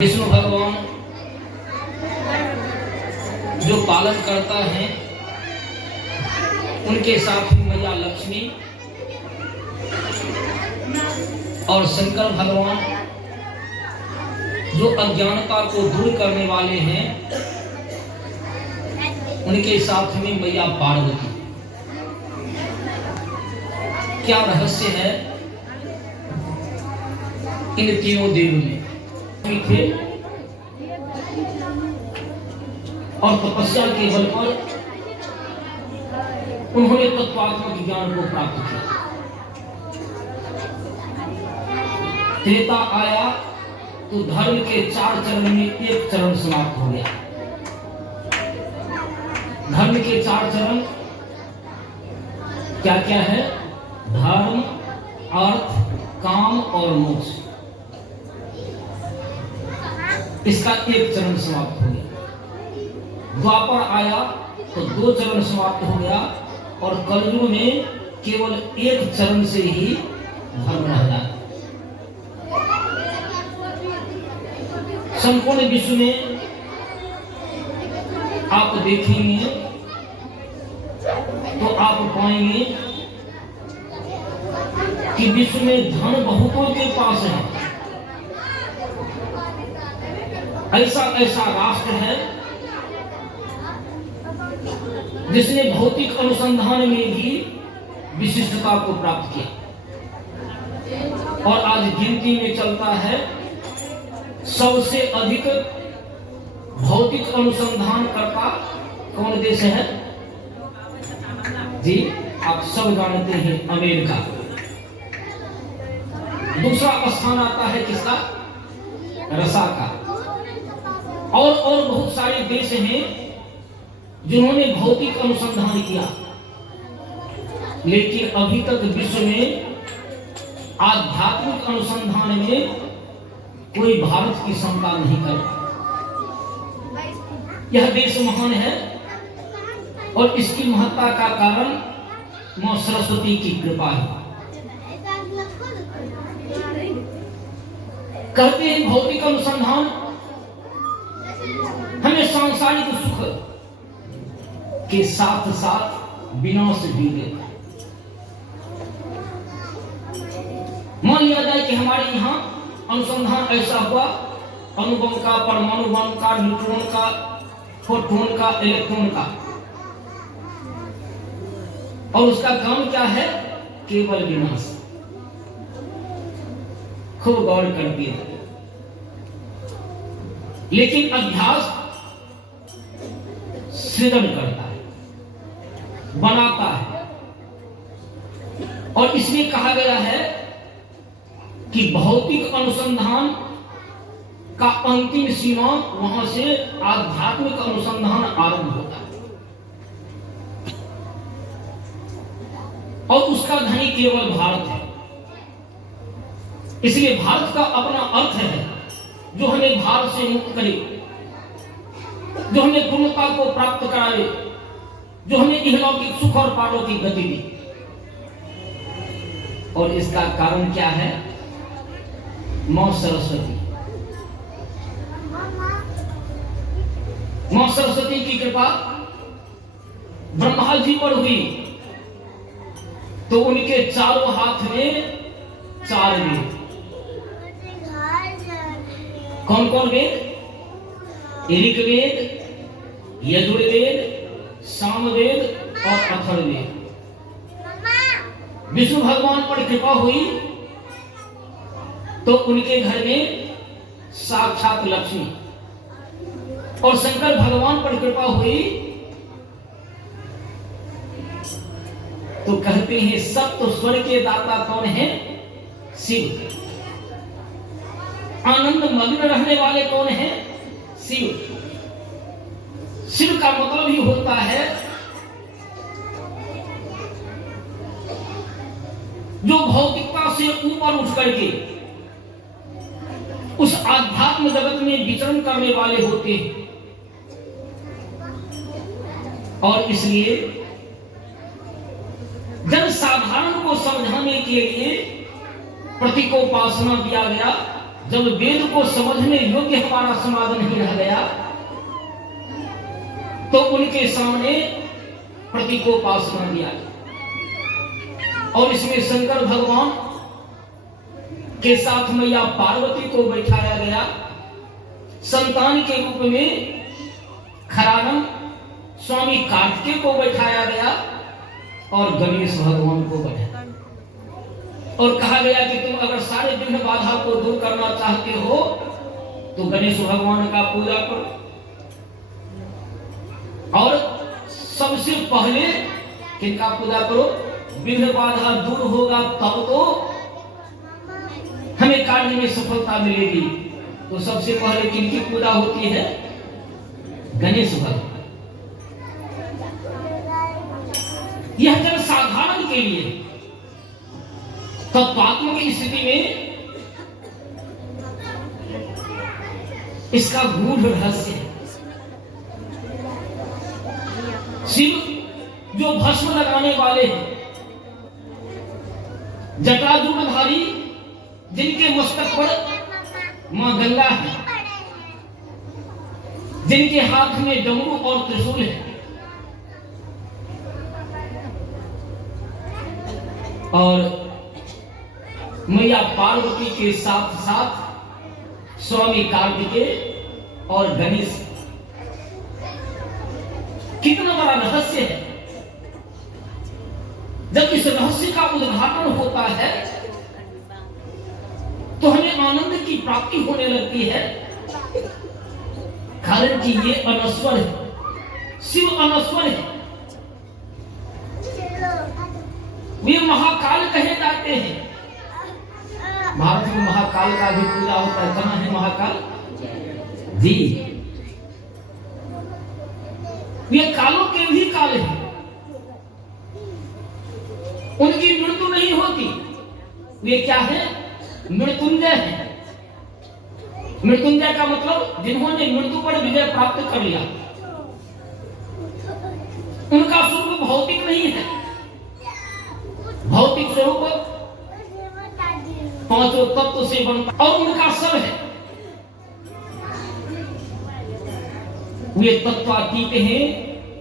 विष्णु भगवान जो पालन करता है, उनके साथ मैया लक्ष्मी और शंकर भगवान जो अज्ञानता को दूर करने वाले हैं, उनके साथ में मैया पार्वती। क्या रहस्य है इन तीनों देवों में? थे और तपस्या के बल पर उन्होंने तत्वात्मक ज्ञान को प्राप्त किया। त्रेता आया तो धर्म के 4 चरण में एक चरण समाप्त हो गया। धर्म के 4 चरण क्या क्या है? धर्म, अर्थ, काम और मोक्ष। इसका एक चरण समाप्त हो गया। द्वापर आया तो 2 चरण समाप्त हो गया और कलयुग में केवल एक चरण से ही धर्म रह जाता। संपूर्ण विश्व में आप देखेंगे तो आप पाएंगे कि विश्व में धन बहुतों के पास है। ऐसा ऐसा राष्ट्र है जिसने भौतिक अनुसंधान में भी विशिष्टता को प्राप्त किया और आज गिनती में चलता है सबसे अधिक भौतिक अनुसंधान करता कौन देश है जी? आप सब जानते हैं, अमेरिका। दूसरा स्थान आता है किसका? रसा का। और बहुत सारे देश हैं जिन्होंने भौतिक अनुसंधान किया, लेकिन अभी तक विश्व में आध्यात्मिक अनुसंधान में कोई भारत की क्षमता नहीं कर पाया। यह देश महान है और इसकी महत्ता का कारण मां सरस्वती की कृपा है। कहते हैं भौतिक अनुसंधान हमें सांसारिक सुख के साथ साथ विनाश भी देता है। मान लिया जाए कि हमारे यहाँ अनुसंधान ऐसा हुआ, अणुबम का, परमाणु बम का, न्यूट्रॉन का, फोटोन का, इलेक्ट्रॉन का, और उसका काम क्या है? केवल विनाश। खूब गौर करती है। लेकिन अभ्यास सृजन करता है, बनाता है, और इसलिए कहा गया है कि भौतिक अनुसंधान का अंतिम सीमा वहां से आध्यात्मिक अनुसंधान आरंभ होता है और उसका धनी केवल भारत है। इसलिए भारत का अपना अर्थ है जो हमें भारत से मुक्त करे, जो हमें पूर्णता को प्राप्त कराए, जो हमें इहलौकिक सुख और पारलौकिक गति दे। और इसका कारण क्या है? मां सरस्वती। मां सरस्वती की कृपा ब्रह्मा जी पर हुई तो उनके चारों हाथ में 4 वेद। कौन कौन वेद? ऋग्वेद, यजुर्वेद, सामवेद और अथर्ववेद। विष्णु भगवान पर कृपा हुई तो उनके घर में साक्षात लक्ष्मी, और शंकर भगवान पर कृपा हुई तो कहते हैं सप्त स्वर के दाता कौन है? शिव। आनंद मग्न रहने वाले कौन है? शिव। शिव का मतलब ही होता है जो भौतिकता से ऊपर उठ करके उस आध्यात्म जगत में विचरण करने वाले होते हैं। और इसलिए जन साधारण को समझाने के लिए प्रतीकोपासना दिया गया, जब वेद को समझने योग्य हमारा समाज नहीं रह गया तो उनके सामने प्रतीकोपासना दिया और इसमें शंकर भगवान के साथ मैया पार्वती को बैठाया गया, संतान के रूप में खरानम स्वामी कार्तिकेय को बैठाया गया और गणेश भगवान को बैठाया और कहा गया कि तुम अगर सारे विघ्न बाधा को दूर करना चाहते हो तो गणेश भगवान का पूजा करो और सबसे पहले किनका पूजा करो, विघ्न बाधा दूर होगा तब तो हमें कार्य में सफलता मिलेगी। तो सबसे पहले किनकी पूजा होती है, गणेश भगवान। यह जन साधारण के लिए तत्वात्मा की स्थिति में इसका गूढ़ रहस्य है। शिव जो भस्म लगाने वाले हैं, जटाजूटधारी जिनके मस्तक पर मां गंगा है, जिनके हाथ में डमरू और त्रिशूल है और मैया पार्वती के साथ साथ स्वामी कार्तिकेय और गणेश। कितना बड़ा रहस्य है। जब इस रहस्य का उद्घाटन होता है तो हमें आनंद की प्राप्ति होने लगती है, कारण कि ये अनस्वर है, शिव अनस्वर है। वे महाकाल कहे जाते हैं। भारत में महाकाल का भी पूजा होता है। कहां है महाकाल जी? वे कालों के भी काल हैं, उनकी मृत्यु नहीं होती। वे क्या है? मृत्युंजय है। मृत्युंजय का मतलब जिन्होंने मृत्यु पर विजय प्राप्त कर लिया। उनका स्वरूप भौतिक नहीं है। भौतिक स्वरूप पांचों तत्व से बनता और उनका सब है। वे तत्वातीत हैं,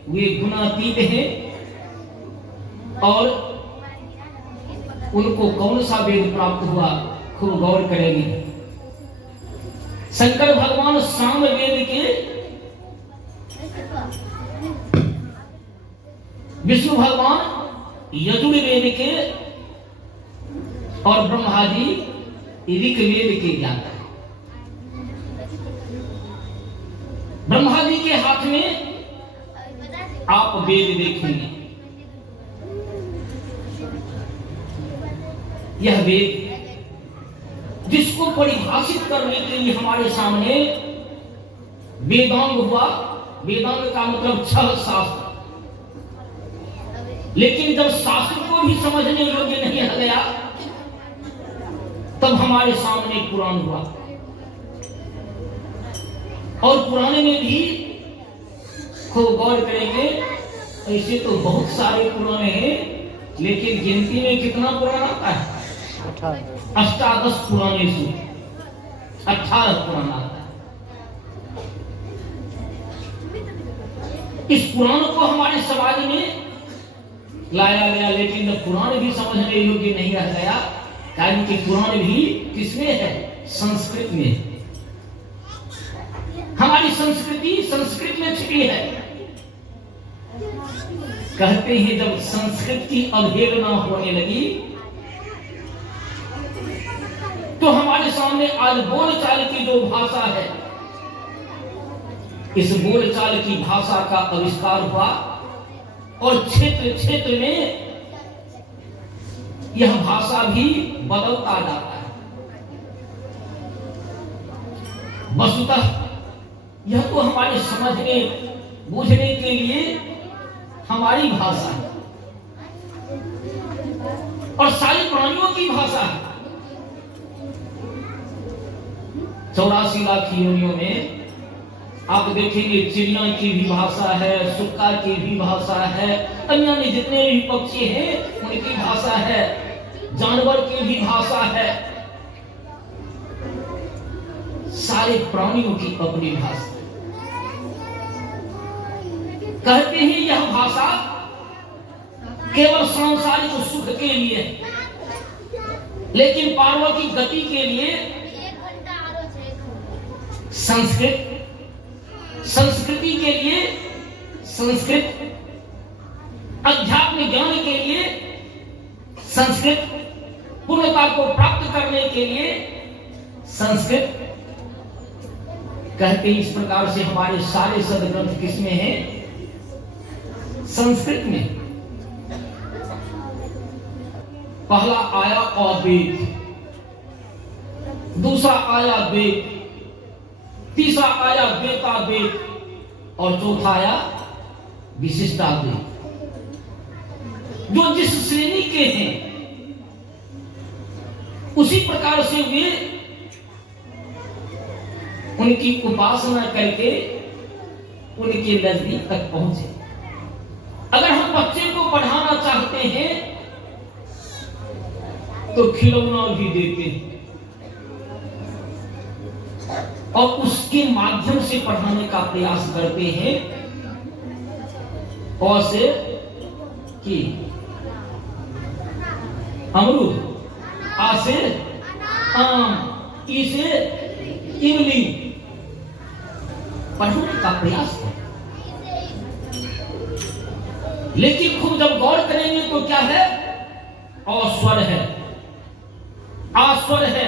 वे गुणातीत हैं और उनको कौन सा वेद प्राप्त हुआ, खूब गौर करेंगे। शंकर भगवान साम वेद के, विष्णु भगवान यजुर्वेद के और ब्रह्मा जी ऋग्वेद के ज्ञाता है। ब्रह्मा जी के हाथ में आप वेद देखेंगे। यह वेद जिसको परिभाषित करने के लिए हमारे सामने वेदांग हुआ। वेदांग का मतलब 6 शास्त्र। लेकिन जब शास्त्र को भी समझने योग्य नहीं रह गया तब हमारे सामने पुराण हुआ और पुराने में भी खूब गौर करेंगे। ऐसे तो बहुत सारे पुराने हैं लेकिन गिनती में कितना पुराण आता है? 18 पुराने सूत्र, 18 पुराण आता है। इस पुराण को हमारे समाज में लाया गया लेकिन पुराण भी समझने योग्य नहीं रह गया, कारण कि पुराण भी किसमें है? संस्कृत में। हमारी संस्कृति संस्कृत में छिपी है। कहते हैं जब संस्कृत की अवहेलना होने लगी तो हमारे सामने आज बोलचाल की जो भाषा है, इस बोलचाल की भाषा का आविष्कार हुआ और क्षेत्र क्षेत्र में यह भाषा भी बदलता जाता है। वस्तुतः यह तो हमारे समझने बूझने के लिए हमारी भाषा है और सारी प्राणियों की भाषा है। 84 लाख योनियों में आप देखेंगे चिड़िया की भी भाषा है, सुक्का की भी भाषा है, अन्य जितने भी पक्षी हैं उनकी भाषा है, जानवर की भी भाषा है। सारे प्राणियों की अपनी भाषा। कहते हैं यह भाषा केवल सांसारिक सुख के लिए, लेकिन पार्वती गति के लिए संस्कृत, संस्कृति के लिए संस्कृत, अध्यात्म ज्ञान के लिए संस्कृत, पूर्णता को प्राप्त करने के लिए संस्कृत। कहते हैं इस प्रकार से हमारे सारे सदग्रंथ किसमें हैं? संस्कृत में। पहला आया अद्वैत, दूसरा आया वेद, तीसरा आया द्वैताद्वैत और चौथा आया विशिष्टाद्वैत। जो जिस श्रेणी के हैं उसी प्रकार से वे उनकी उपासना करके उनके नजदीक तक पहुंचे। अगर हम बच्चे को पढ़ाना चाहते हैं तो खिलौना भी देते हैं और उसके माध्यम से पढ़ाने का प्रयास करते हैं। और से कि अमरूद, आ से आम, ई से इमली, पढ़ने का प्रयास है। लेकिन खुद जब गौर करेंगे तो क्या है? अस्वर है, आस्वर है,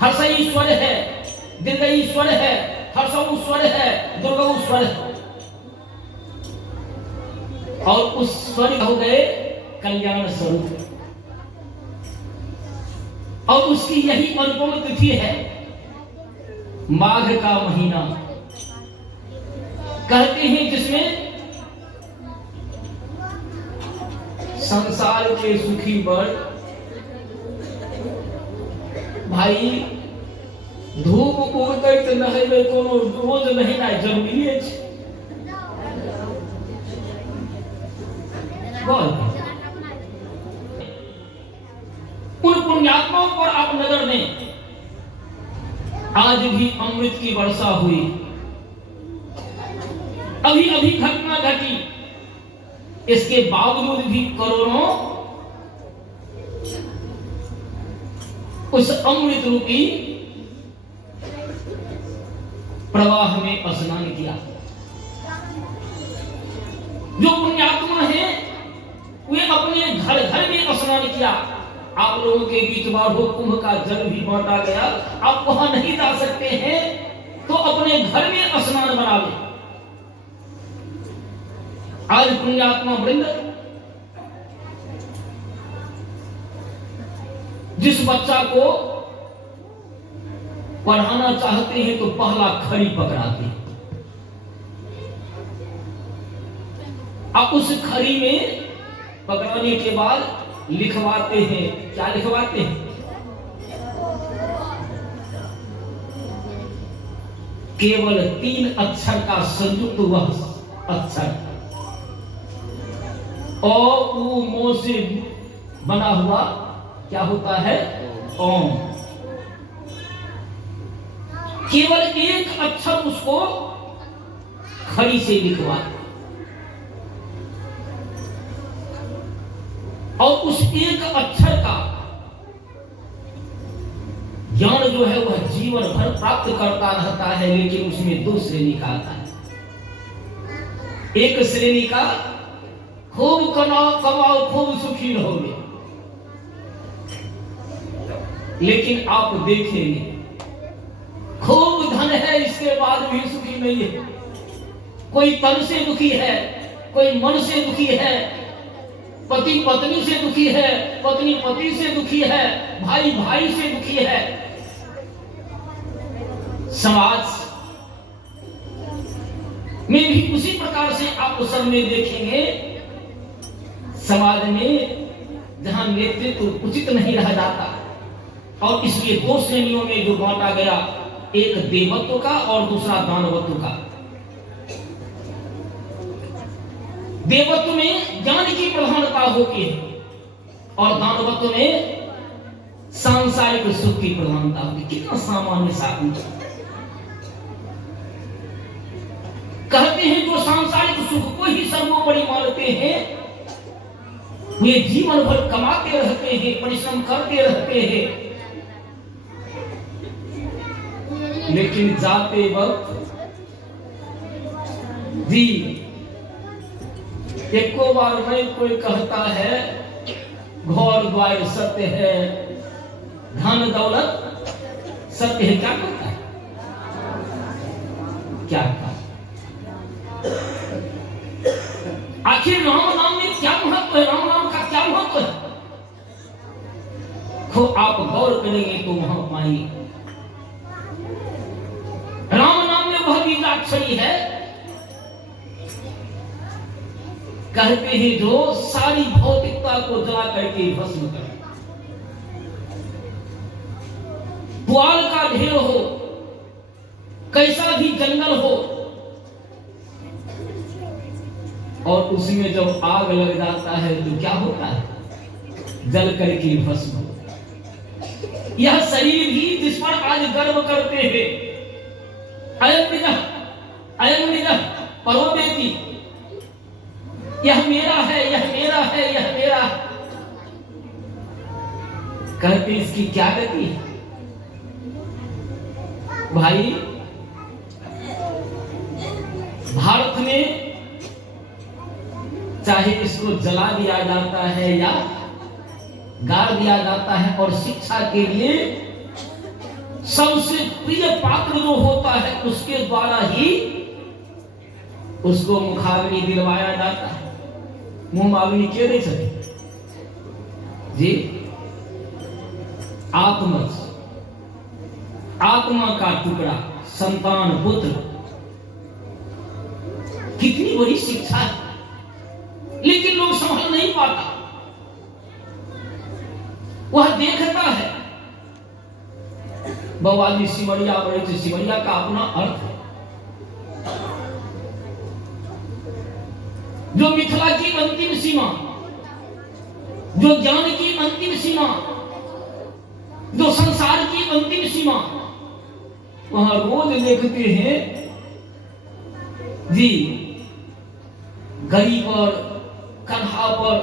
हर्षई स्वर है, दीर्घई स्वर है, हर्षऊ स्वर है, दुर्गऊ स्वर है। और उस स्वर हो गए कल्याण स्वरूप। और उसकी यही अनुपम तिथि है माघ का महीना। कहते हैं जिसमें संसार के सुखी वर भाई धूप उगते नहैबे कोनो रोज नहैना जरूरी है। उन पुण्यात्माओं पर आप नजर दें, आज भी अमृत की वर्षा हुई, अभी अभी घटना घटी, इसके बावजूद भी करोड़ों उस अमृत रूपी प्रवाह में स्नान किया। जो पुण्यात्मा है वे अपने घर घर में स्नान किया। आप लोगों के बीच बाढ़ो कुंभ का जल भी बांटा गया, आप वहां नहीं जा सकते हैं तो अपने घर में स्नान बनावे। आज पुण्यात्मा वृंद जिस बच्चा को पढ़ाना चाहते हैं तो पहला खड़ी पकड़ाते हैं। अब उस खड़ी में पकड़ाने के बाद लिखवाते हैं। क्या लिखवाते हैं? केवल 3 अक्षर का संयुक्त वह अक्षर ओ उ मो से बना हुआ क्या होता है? ओम। केवल एक अक्षर उसको खड़ी से लिखवाते और उस एक अक्षर का ज्ञान जो है वह जीवन भर प्राप्त करता रहता है। लेकिन उसमें 2 श्रेणी का आता है। एक श्रेणी का खूब कमाओ खूब सुखी रहोगे, लेकिन आप देखेंगे खूब धन है इसके बाद भी सुखी नहीं है। कोई तन से दुखी है, कोई मन से दुखी है, पति पत्नी से दुखी है, पत्नी पति से दुखी है, भाई भाई से दुखी है। समाज में भी उसी प्रकार से आप सब में देखेंगे। समाज में जहां नेतृत्व उचित नहीं रह जाता और इसलिए 2 श्रेणियों में जो बांटा गया, एक देवत्व का और दूसरा दानवत्व का। देवत्व में ज्ञान की प्रधानता होती है और दानवत्व में सांसारिक सुख की प्रधानता होती। कितना सामान्य साधन। कहते हैं जो सांसारिक सुख को ही सर्वोपरि मानते हैं वे जीवन भर कमाते रहते हैं, परिश्रम करते रहते हैं, लेकिन जाते वक्त जी एको बार में कोई कहता है घर द्वार सत्य है, धन दौलत सत्य है, क्या कहता है? क्या कहता? आखिर राम नाम में क्या महत्व है? राम नाम का क्या महत्व है? तो आप गौर करेंगे तो वहां पाएंगे राम नाम में वह बीजाक्षरी है, कहते हैं जो सारी भौतिकता को जला करके भस्म करे। पुआल का ढेर हो, कैसा भी जंगल हो, और उसी में जब आग लग जाता है तो क्या होता है? जल करके भस्म हो। यह शरीर भी जिस पर आज गर्व करते हैं, अयम निजः परोवेति, यह मेरा है, यह मेरा है, यह मेरा, कहते इसकी क्या गति है? भाई भारत में चाहे इसको जला दिया जाता है या गाड़ दिया जाता है, और शिक्षा के लिए सबसे प्रिय पात्र जो होता है उसके द्वारा ही उसको मुखाग्नि दिलवाया जाता है। मुंह मांगनी क्यों नहीं सकते जी? आत्मा का टुकड़ा, संतान, पुत्र, कितनी बड़ी शिक्षा है, लेकिन लोग समझ नहीं पाता। वह देखता है बवाली सिमरिया बड़े थे, सिमरिया का अपना अर्थ है। जो मिथिला की अंतिम सीमा, जो ज्ञान की अंतिम सीमा, जो संसार की अंतिम सीमा, वहां रोज देखते हैं जी गरीब पर कन्हा पर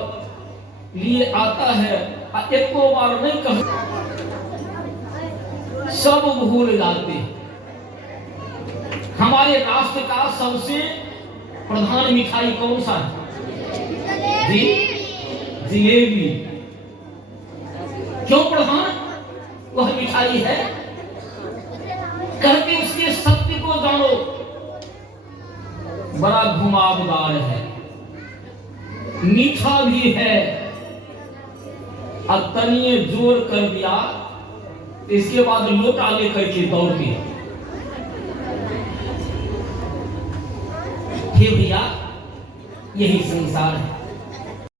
लिए आता है, एको बार नहीं कह, सब भूल जाते। हमारे राष्ट्र का सबसे प्रधान मिठाई कौन सा है जी? जिलेबी। क्यों प्रधान वह मिठाई है? कहते उसके सत्य को जानो, बड़ा घुमावदार है, मीठा भी है, और तनिए जोर कर दिया इसके बाद लोटा लेकर के दौड़ दिया। हे भैया यही संसार है।